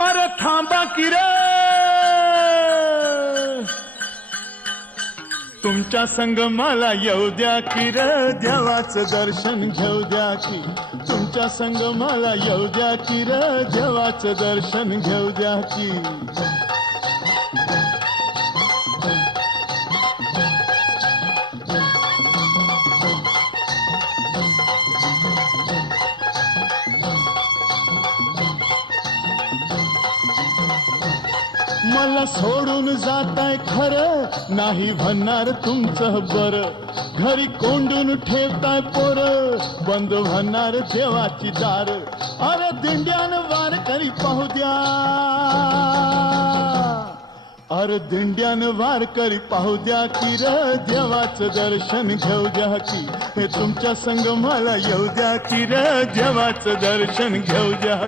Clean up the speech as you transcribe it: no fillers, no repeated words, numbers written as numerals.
अरे थांबा की रे, तुमच्या संग मला येऊ द्या की रे, देवाचं दर्शन घेऊ द्या की. तुमच्या संग मला येऊ द्या की रे, देवाचं दर्शन घेऊ द्या की. मला सोडून जाताय खरं, नाही म्हणणार तुमचं बरं. घरी कोंडून ठेवताय पोर, बंद म्हणणार देवाची दार. अरे दिंड्यान वार करी पाहू द्या, अरे दिंड्यान वार करी पाहू द्या की र, देवाचं दर्शन घेऊ द्या की. हे तुमच्या संग मला येऊ द्या की र, देवाचं दर्शन घेऊ द्या.